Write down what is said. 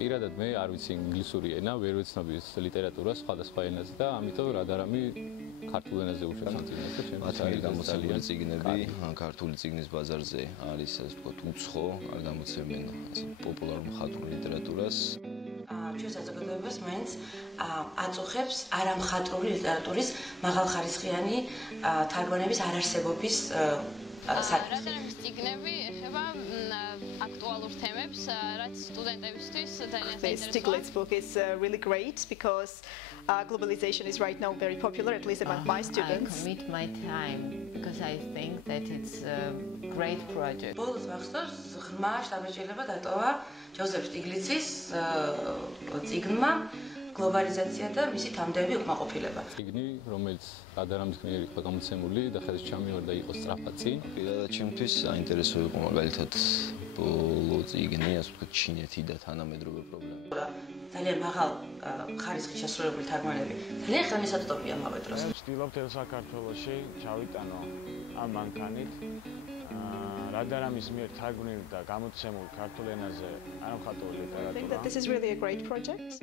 პირადად მე არ ვიცი ინგლისური ენა, ვერ ვიცნობ ლიტერატურას სხვადასხვა ენაზე და ამიტომ რადარამი ქართულ ენაზე უშევს წიგნებს და შემიძლია არის გამოცემული წიგნები ქართული წიგნის ბაზარზე არის ასე ვთქვათ უცხო, არ გამოცემენ პოპულარულ მხატვრულ ლიტერატურას. ჩვენ საზოგადოებას მაინც აწუხებს არამხატვრული ლიტერატურის მაღალხარისხიანი თარგმანების არარსებობის რადარამის წიგნები ეხება აქტუალურ თემებს, რაც სტუდენტებისთვის ძალიან საინტერესოა. Stiglitz book is really great because globalization is right now very popular, at least among my students. I commit my time because I think that it's a great project. ბოლოს მახსოვს ღრმა შთაბეჭდილება დატოვა ჯოზეფ სტიგლიცის წიგნმა გლობალიზაცია და მისი თამდები უკმაყოფილება. წიგნი, რომელიც რადარამის მიერ იყო გამოცემული და ხელს ჩამივარდა იყო სწრაფად წინ. პირადად ჩემთვის საინტერესო იყო მაგალითად ბოლო წიგნი, ასე ვთქვათ, ჩინეთი და თანამედროვე პრობლემა. ძალიან მაღალ ხარისხის შესრულებული თარგმანები. ძალიან ხელმისაწვდომია ამავე დროს. ვცდილობ თელ საქართველოში ჩავიტანო ამ მანქანით რადარამის მიერ თარგმნილი და გამოცემული ქართულ ენაზე არამხატვრული ლიტერატურა. I think that this is really a great project.